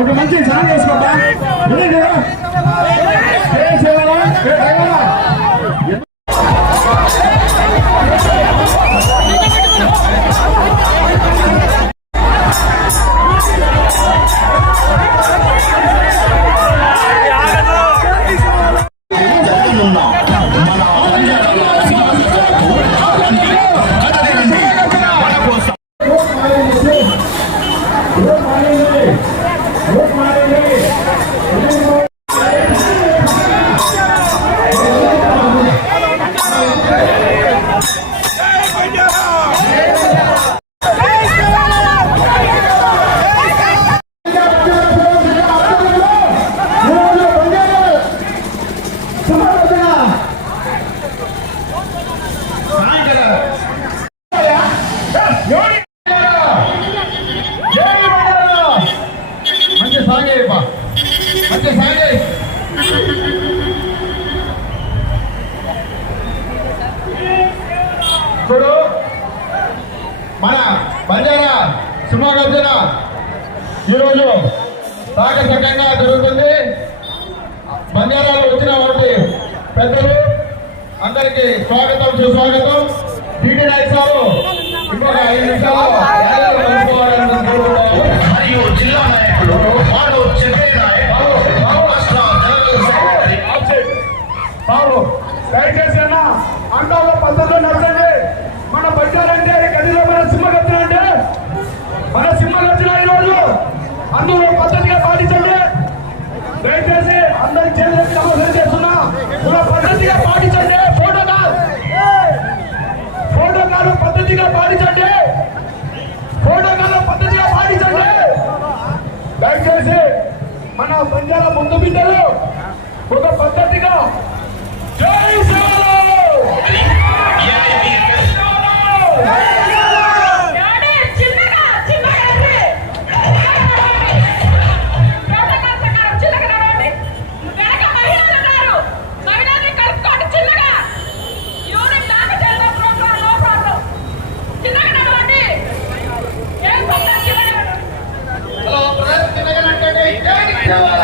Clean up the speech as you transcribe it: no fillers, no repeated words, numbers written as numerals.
ఒక మంచి సాంగ్ వేసుకోబ్బా. ఇప్పుడు మన బంజారా సింహగర్జన ఈరోజు సాగసకంగా జరుగుతుంది. బంజారాలో వచ్చిన వాటి పెద్దలు అందరికీ స్వాగతం సుస్వాగతం. టీటీ నాయక్ సారు ఇంకొక 5 నిమిషాలు మరియు జిల్లా నాయకులు దయచేసి అన్న అండాలో పద్ధతిలో నడచండి. మన బంజారంటే గదిలో మన సింహగర్జన అంటే మన సింహగర్జన ఈరోజు అందులో పద్ధతిగా పాటించండి. దయచేసి అందరి చేతులకి నమస్కారం చేస్తున్నా. పద్ధతిగా పాటించండి. ఫోటో కాదు పద్ధతిగా పాటించండి. ఫోటో కాదు పద్ధతిగా పాటించండి. దయచేసి మన బంజారా ముందు బిడ్డలు ఒక పద్ధతిగా జై Yeah.